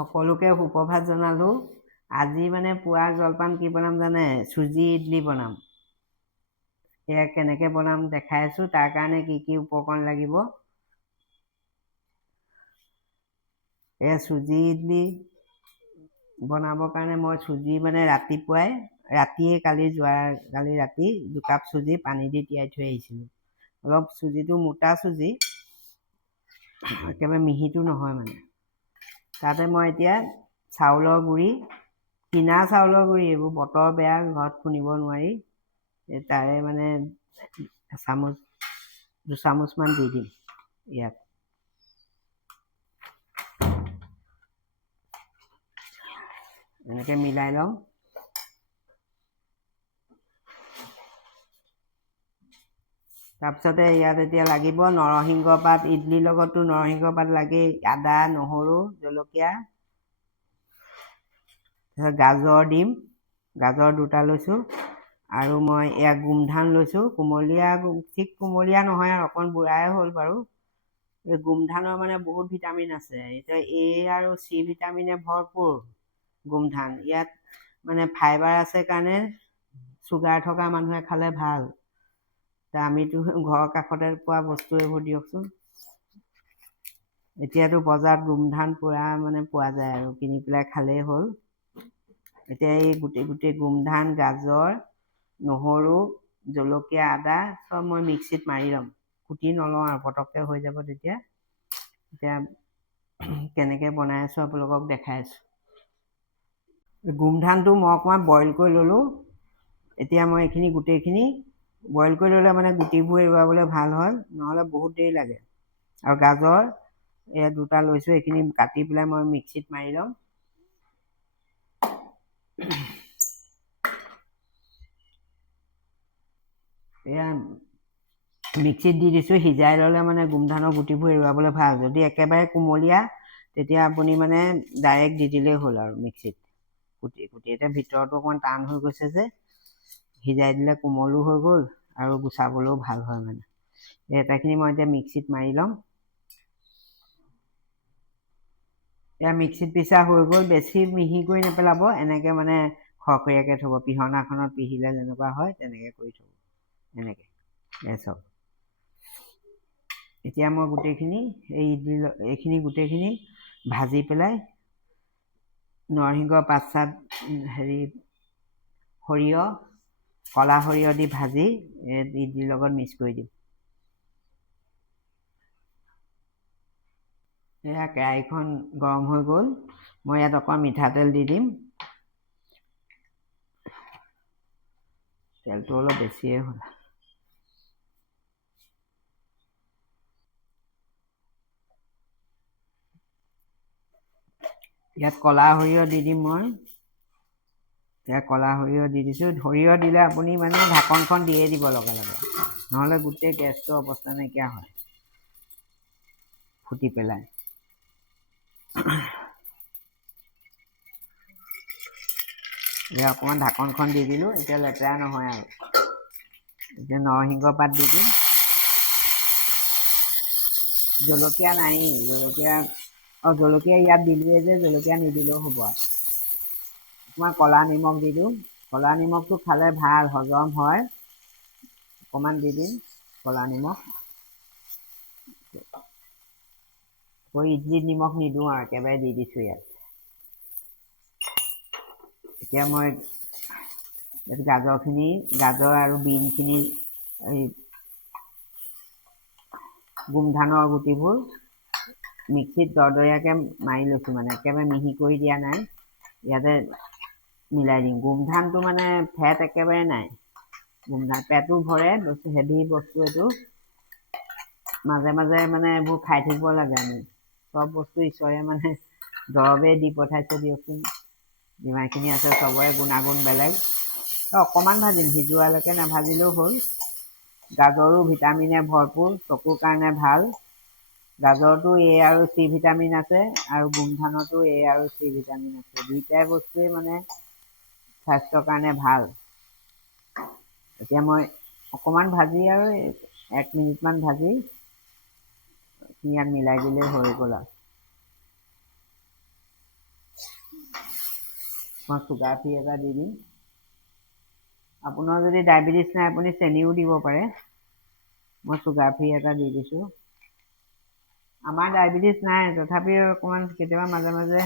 সকলোকে সুপ্ৰভাত জনালোঁ। আজি মানে পুৱা জলপান কি বনাম জানে? চুজি ইডলি বনাম। সেয়া কেনেকৈ বনাম দেখাই আছোঁ। তাৰ কাৰণে কি কি উপকৰণ লাগিব। এয়া চুজি ইডলি বনাবৰ কাৰণে মই চুজি মানে কালি ৰাতি 2 কাপ চুজি পানী দি তিয়াই থৈ আহিছিলোঁ। অলপ চুজিটো মোটা চুজি, একেবাৰে মিহিটো নহয় মানে। তাতে মই এতিয়া চাউলৰ গুড়ি, কিনা চাউলৰ গুড়ি, এইবোৰ বতৰ বেয়া, ঘৰত খুন্দিব নোৱাৰি, তাৰে মানে 2 চামুচমান দি দিম ইয়াত। এনেকৈ মিলাই লওঁ। তাৰপিছতে ইয়াত এতিয়া লাগিব নৰসিংহ পাত। ইডলিৰ লগততো নৰসিংহ পাত লাগেই। আদা, নহৰু, জলকীয়া, গাজৰ দিম। গাজৰ 2টা লৈছোঁ। আৰু মই এয়া গোমধান লৈছোঁ। ঠিক কুমলীয়া নহয় আৰু অকণ বুঢ়াই হ'ল বাৰু। এই গোমধানৰ মানে বহুত ভিটামিন আছে। এতিয়া A আৰু C ভিটামিনে ভৰপূৰ গোমধান। ইয়াত মানে ফাইবাৰ আছে কাৰণে চুগাৰ থকা মানুহে খালে ভাল। আমিতো ঘৰৰ কাষতে পোৱা বস্তু এইবোৰ দিয়কচোন। এতিয়াতো বজাৰত গোমধান পুৰা মানে পোৱা যায় আৰু কিনি পেলাই খালেই হ'ল। এতিয়া এই গোটেই গোমধান, গাজৰ, নহৰু, জলকীয়া, আদা চব মই মিক্সিত মাৰি ল'ম। কুটি নলওঁ আৰু পটককৈ হৈ যাব তেতিয়া। এতিয়া কেনেকৈ বনাই আছোঁ আপোনালোকক দেখাই আছোঁ। গোমধানটো মই অকণমান বইল কৰি ল'লোঁ। এতিয়া মই এইখিনি গোটেইখিনি বইল কৰি ল'লে মানে গুটিবোৰ এৰুৱাবলৈ ভাল হয়, নহ'লে বহুত দেৰি লাগে। আৰু গাজৰ এয়া 2টা লৈছোঁ। এইখিনি কাটি পেলাই মই মিক্সিত মাৰি ল'ম। এয়া মিক্সিত দি দিছোঁ। সিজাই ল'লে মানে গোমধানৰ গুটিবোৰ এৰুৱাবলৈ ভাল। যদি একেবাৰে কুমলীয়া তেতিয়া আপুনি মানে ডাইৰেক্ট দি দিলেই হ'ল আৰু মিক্সিত কুটি। এতিয়া ভিতৰতো অকণমান টান হৈ গৈছে যে, সিজাই দিলে কোমলো হৈ গ'ল আৰু গুচাবলৈও ভাল হয় মানে। এটাখিনি মই এতিয়া মিক্সিত মাৰি ল'ম। এয়া মিক্সিত পিছা হৈ গ'ল। বেছি মিহি কৰি নেপেলাব, এনেকৈ মানে খৰখৰীয়াকৈ থ'ব। পিহনাখনত পিহিলে যেনেকুৱা হয় তেনেকৈ কৰি থ'ব। এনেকৈ চাওক। এতিয়া মই গোটেইখিনি এইখিনি গোটেইখিনি ভাজি পেলাই নৰসিংহ পাত-চাত, সৰিয়হ, ক'লা সৰিয়হ দি ভাজি ইডলিৰ লগত মিক্স কৰি দিম। এয়া কেৰাহীখন গৰম হৈ গ'ল। মই ইয়াত অকণ মিঠাতেল দি দিম। তেলটো অলপ বেছিয়ে হ'ল। ইয়াত ক'লা সৰিয়হ দি দিম মই। ইয়াত ক'লা সৰিয়হ দি দিছোঁ। সৰিয়হ দিলে আপুনি মানে ঢাকনখন দিয়ে দিব লগে লগে, নহ'লে গোটেই গেছটো অৱস্থা নাইকিয়া হয় ফুটি পেলাই। এতিয়া অকণমান ঢাকনখন দি দিলোঁ। এতিয়া লেতেৰা নহয় আৰু। এতিয়া নৰসিংহ পাত দি দিম। জলকীয়া নাই, জলকীয়া ইয়াত দিলোঁৱে যে, জলকীয়া নিদিলেও হ'ব আৰু। অকণমান ক'লা নিমখ দি দিওঁ। ক'লা নিমখটো খালে ভাল, হজম হয়। অকণমান দি দিম ক'লা নিমখ। ইডলিত নিমখ নিদিওঁ আৰু একেবাৰে দি দিছোঁ ইয়াত। এতিয়া মই গাজৰ আৰু বিনখিনি, এই গোমধানৰ গুটিবোৰ মিক্সিত দৰদৰীয়াকৈ মাৰি লৈছোঁ, মানে একেবাৰে মিহি কৰি দিয়া নাই। ইয়াতে মিলাই দিম। গোমধানটো মানে ফেট একেবাৰে নাই। গোমধান পেটো ভৰে, হেভি বস্তু এইটো। মাজে মাজে মানে এইবোৰ খাই থাকিব লাগে আমি। চব বস্তু ঈশ্বৰে মানে দৰৱেই দি পঠাইছে দিয়কচোন। যিমানখিনি আছে চবৰে গুণাগুণ বেলেগ। অকণমান ভাজিম, সিজোৱালৈকে নাভাজিলেও হ'ল। গাজৰো ভিটামিনে ভৰপূৰ, চকুৰ কাৰণে ভাল। গাজৰটো A আৰু C ভিটামিন আছে, আৰু গোমধানতো A আৰু C ভিটামিন আছে। 2টাই বস্তুৱেই মানে স্বাস্থ্যৰ কাৰণে ভাল। এতিয়া মই অকণমান ভাজি আৰু 1 মিনিটমান ভাজি ইয়াত মিলাই দিলেই হৈ গ'ল আৰু। মই চুগাৰ ফ্ৰী এটা দি দিম। আপোনাৰ যদি ডায়েবেটিছ নাই আপুনি চেনিও দিব পাৰে। মই চুগাৰ ফ্ৰী এটা দি দিছোঁ। আমাৰ ডায়েবেটিছ নাই, তথাপিও অকণমান কেতিয়াবা মাজে মাজে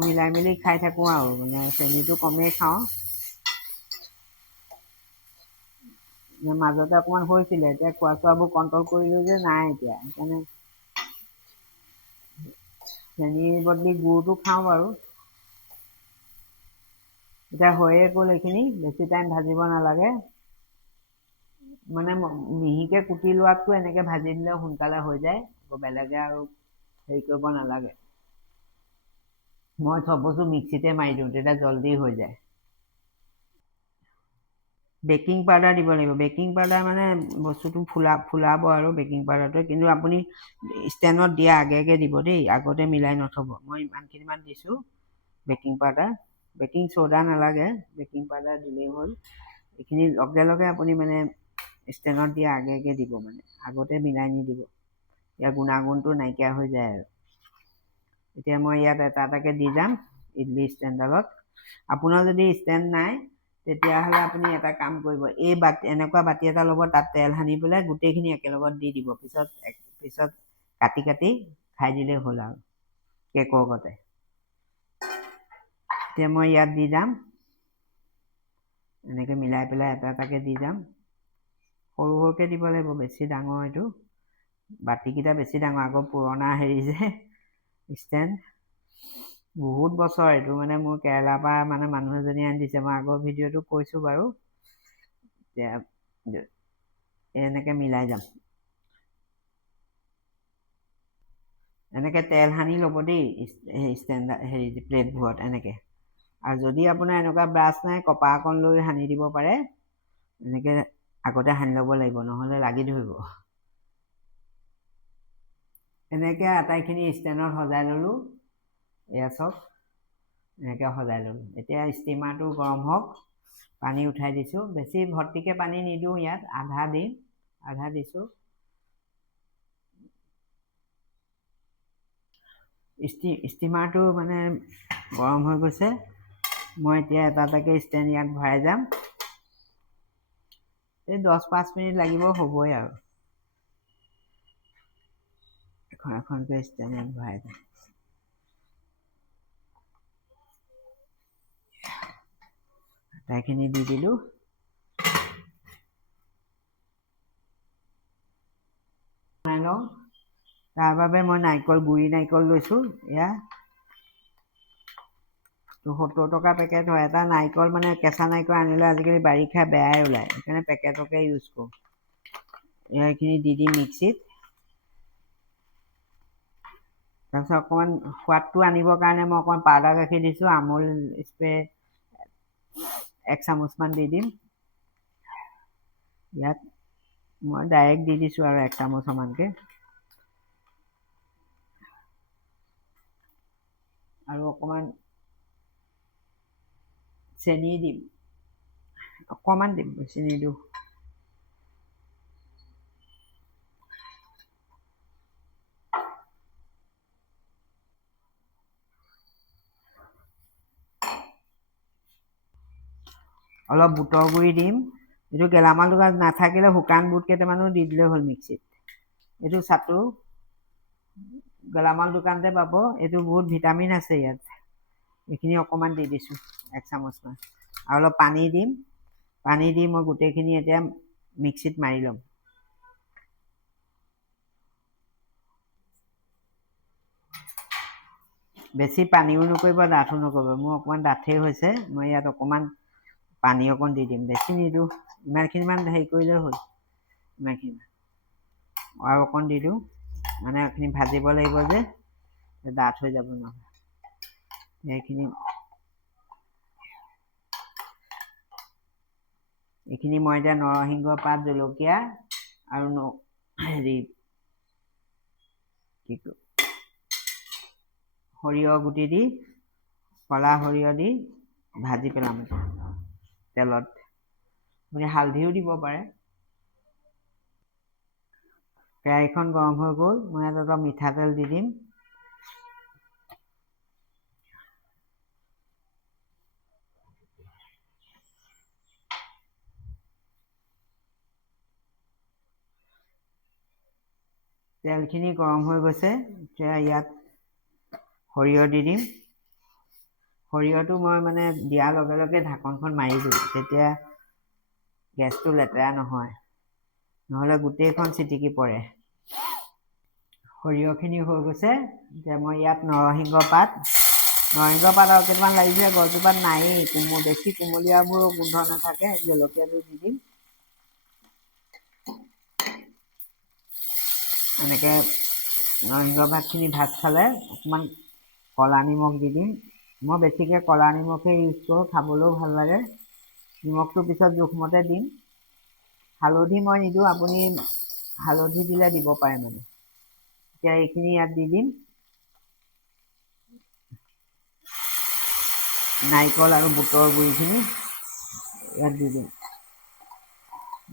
মিলাই মেলি খাই থাকোঁ আৰু মানে চেনিটো কমেই খাওঁ। মাজতে অকণমান হৈছিলে, এতিয়া খোৱা চোৱাবোৰ কণ্ট্ৰল কৰিলোঁ যে নাই এতিয়া, সেইকাৰণে চেনিৰ বদলি গুৰটো খাওঁ বাৰু। এতিয়া হৈয়ে গ'ল এইখিনি, বেছি টাইম ভাজিব নালাগে। মানে মিহিকে কুটি লোৱাতকৈ এনেকে ভাজি দিলে সোনকালে হৈ যায়, বেলেগে আৰু হেৰি কৰিব নালাগে। মই চব বস্তু মিক্সিতে মাৰি দিওঁ, তেতিয়া জল্দি হৈ যায়। বেকিং পাউডাৰ দিব লাগিব। বেকিং পাউডাৰ মানে বস্তুটো ফুলাব আৰু বেকিং পাউডাৰটোৱে, কিন্তু আপুনি ষ্টেণ্ডত দিয়া আগে আগে দিব দেই, আগতে মিলাই নথ'ব। মই ইমানখিনিমান দিছোঁ বেকিং পাউডাৰ। বেকিং চ'ডা নালাগে, বেকিং পাউডাৰ দিলেই হ'ল। এইখিনি লগে লগে আপুনি মানে ষ্টেণ্ডত দিয়া আগে আগে দিব, মানে আগতে মিলাই নিদিব, ইয়াৰ গুণাগুণটো নাইকিয়া হৈ যায় আৰু। এতিয়া মই ইয়াত এটা এটাকৈ দি যাম ইডলি ষ্টেণ্ডডালত। আপোনাৰ যদি ষ্টেণ্ড নাই তেতিয়াহ'লে আপুনি এটা কাম কৰিব, এই এনেকুৱা বাতি এটা ল'ব, তাত তেল সানি পেলাই গোটেইখিনি একেলগত দি দিব, পিছত কাটি কাটি খাই দিলেই হ'ল আৰু কেকৰ গতে। এতিয়া মই ইয়াত দি যাম, এনেকৈ মিলাই পেলাই এটা এটাকৈ দি যাম। সৰু সৰুকৈ দিব লাগিব, বেছি ডাঙৰ এইটো বাতিকেইটা বেছি ডাঙৰ, আগৰ পুৰণা হেৰি যে ষ্টেণ্ড, বহুত বছৰ এইটো, মানে মোৰ কেৰেলাৰ পৰা মানে মানুহ এজনী আনি দিছে। মই আগৰ ভিডিঅ'টো কৈছোঁ বাৰু। এতিয়া এনেকৈ মিলাই যাম, এনেকৈ তেল সানি ল'ব দেই ষ্টেণ্ড হেৰি প্লেটবোৰত এনেকৈ। আৰু যদি আপোনাৰ এনেকুৱা ব্ৰাছ নাই, কপাহ অকণ লৈ সানি দিব পাৰে। এনেকৈ আগতে সানি ল'ব লাগিব, নহ'লে লাগি ধৰিব। এনেকৈ আটাইখিনি ষ্টেণ্ডত সজাই ল'লোঁ। এয়া চব এনেকৈ সজাই ল'লোঁ। এতিয়া ষ্টিমাৰটো গৰম হওক, পানী উঠাই দিছোঁ। বেছি ভৰ্তিকৈ পানী নিদিওঁ, ইয়াত আধা দিছোঁ। ষ্টিমাৰটো মানে গৰম হৈ গৈছে। মই এতিয়া এটা এটাকৈ ষ্টেণ্ড ইয়াত ভৰাই যাম। এই 10-5 মিনিট লাগিব, হ'বই আৰু। এখন এখনকৈ ষ্টেণ্ড ইয়াত ভৰাই যাম। আটাইখিনি দি দিলোঁ। বনাই লওঁ, তাৰ বাবে মই গুড়ি নাৰিকল লৈছোঁ। এয়া 70 টকা পেকেট হয়। এটা নাৰিকল মানে কেঁচা নাৰিকল আনিলে আজিকালি বাৰিষা বেয়াই ওলায়, সেইকাৰণে পেকেটকে ইউজ কৰোঁ। এইখিনি দি দিম মিক্সিত। তাৰপিছত অকণমান সোৱাদটো আনিবৰ কাৰণে মই অকণমান পাউডাৰ গাখীৰ দিছোঁ, আমুল স্প্ৰে 1 চামুচমান দি দিম। ইয়াত মই ডাইৰেক্ট দি দিছোঁ আৰু 1 চামুচ সমানকৈ। আৰু অকণমান চেনি দিম, অকণমান দিম, বেছি নিদিওঁ। অলপ বুটৰ গুড়ি দিম। এইটো গেলামাল দোকানত নাথাকিলে শুকান বুট কেইটামানো দি দিলে হ'ল মিক্সিত। এইটো চাটো গেলামাল দোকানতে পাব। এইটো বহুত ভিটামিন আছে ইয়াত। এইখিনি অকণমান দি দিছোঁ, 1 চামুচমান। আৰু অলপ পানী দিম। পানী দি মই গোটেইখিনি এতিয়া মিক্সিত মাৰি ল'ম। বেছি পানীও নকৰিব, ডাঠো নকৰিব। মোৰ অকণমান ডাঠেই হৈছে, মই ইয়াত অকণমান পানী অকণ দি দিম, বেছি নিদিওঁ। ইমানখিনিমান হেৰি কৰিলেই হ'ল। ইমানখিনি আৰু অকণ দি দিওঁ, মানে এইখিনি ভাজিব লাগিব যে, ডাঠ হৈ যাব নহ'লে। এইখিনি মই এতিয়া নৰসিংহ পাত, জলকীয়া আৰু সৰিয়হ গুটি দি, ক'লা সৰিয়হ দি ভাজি পেলাম তেলত। আপুনি হালধিও দিব পাৰে। কেৰাহীখন গৰম হৈ গ'ল, মই ইয়াত অলপ মিঠাতেল দি দিম। তেলখিনি গৰম হৈ গৈছে। এতিয়া ইয়াত সৰিয়হ দি দিম। সৰিয়হটো মই মানে দিয়াৰ লগে লগে ঢাকনখন মাৰি দিওঁ, তেতিয়া গেছটো লেতেৰা নহয়, নহ'লে গোটেইখন চিটিকি পৰে। সৰিয়হখিনি হৈ গৈছে। এতিয়া মই ইয়াত নৰসিংহ পাত আৰু কেইটামান লাগিছে, গছজোপাত নায়েই, বেছি কুমলীয়াবোৰো গোন্ধ নাথাকে। জলকীয়াটো দি দিম। এনেকৈ নৰসিংহ পাতখিনি ভাজ খালে অকণমান ক'লা নিমখ দি দিম। মই বেছিকৈ ক'লা নিমখেই ইউজ কৰোঁ, খাবলৈও ভাল লাগে। নিমখটো পিছত জোখমতে দিম। হালধি মই নিদিওঁ, আপুনি হালধি দিলে দিব পাৰে মানে। এতিয়া এইখিনি ইয়াত দি দিম। নাৰিকল আৰু বুটৰ গুড়িখিনি ইয়াত দি দিম।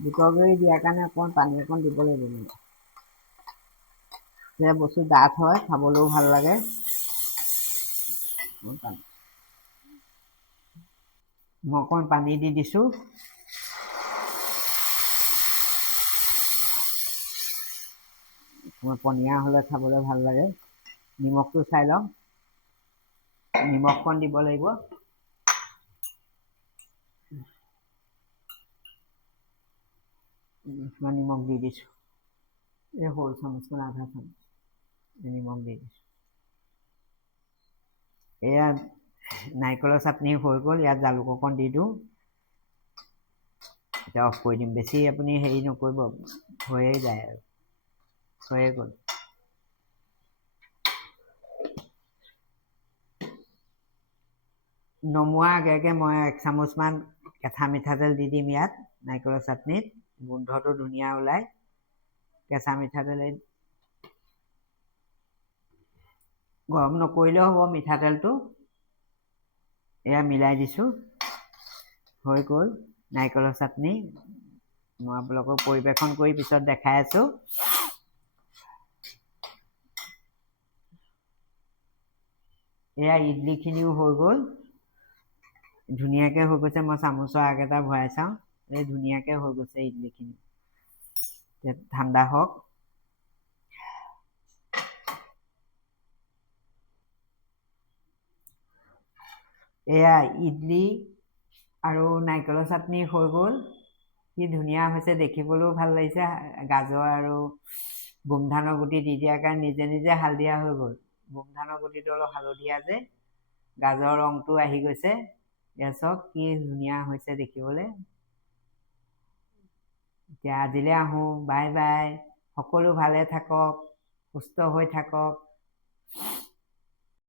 বুটৰ গুড়ি দিয়াৰ কাৰণে অকণমান পানী অকণ দিব লাগিব মানে, তেতিয়া বস্তু ডাঠ হয়, খাবলৈও ভাল লাগে। মই অকণমান পানী দি দিছোঁ। পনীয়া হ'লে খাবলৈ ভাল লাগে। নিমখটো চাই লওঁ, নিমখখন দিব লাগিব। মই নিমখ দি দিছোঁ। এই সৰু চামুচখন আধা চামুচ নিমখ দি দিছোঁ। এয়া নাৰিকলৰ চাটনি হৈ গ'ল। ইয়াত জালুক অকণ দি দিওঁ। এতিয়া অফ কৰি দিম। বেছি আপুনি হেৰি নকৰিব, হৈয়ে যায় আৰু, হৈয়ে গ'ল। নমোৱাৰ আগে আগে মই 1 চামুচমান কেঁচা মিঠাতেল দি দিম ইয়াত। নাৰিকলৰ চাটনিত গোন্ধটো ধুনীয়া ওলায়। কেঁচা মিঠাতেল গৰম নকৰিলেও হ'ব মিঠাতেলটো। এয়া মিলাই দিছোঁ। হৈ গ'ল নাৰিকলৰ চাটনি। মই আপোনালোকক পৰিৱেশন কৰি পিছত দেখাই আছোঁ। এয়া ইডলিখিনিও হৈ গ'ল, ধুনীয়াকৈ হৈ গৈছে। মই চামুচৰ আগ এটা ভৰাই চাওঁ, এই ধুনীয়াকৈ হৈ গৈছে ইডলিখিনি। ঠাণ্ডা হওক। এয়া ইডলি আৰু নাৰিকলৰ চাটনি হৈ গ'ল। কি ধুনীয়া হৈছে, দেখিবলৈও ভাল লাগিছে। গাজৰ আৰু গোমধানৰ গুটি দি দিয়াৰ কাৰণে নিজে নিজে হালধীয়া হৈ গ'ল। গোমধানৰ গুটিটো অলপ হালধীয়া যে, গাজৰ ৰংটো আহি গৈছে। এয়া চাওক কি ধুনীয়া হৈছে দেখিবলৈ। এতিয়া আজিলৈ আহোঁ, বাই বাই। সকলো ভালে থাকক, সুস্থ হৈ থাকক।